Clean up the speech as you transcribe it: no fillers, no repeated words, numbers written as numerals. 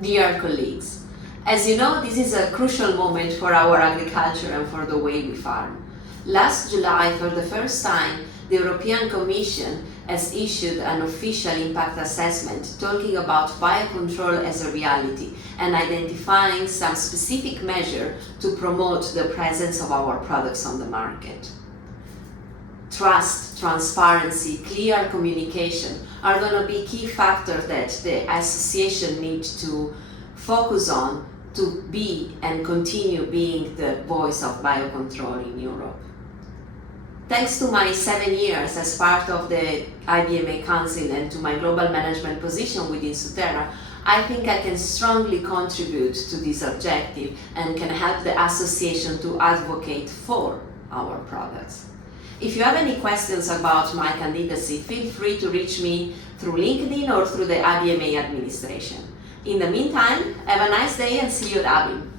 Dear colleagues, as you know, this is a crucial moment for our agriculture and for the way we farm. Last July, for the first time, the European Commission has issued an official impact assessment talking about biocontrol as a reality and identifying some specific measures to promote the presence of our products on the market. Trust, transparency, clear communication are going to be key factors that the association needs to focus on to be and continue being the voice of biocontrol in Europe. Thanks to my 7 years as part of the IBMA Council and to my global management position within Suterra, I think I can strongly contribute to this objective and can help the association to advocate for our products. If you have any questions about my candidacy, feel free to reach me through LinkedIn or through the ABIMA administration. In the meantime, have a nice day and see you at ABIM.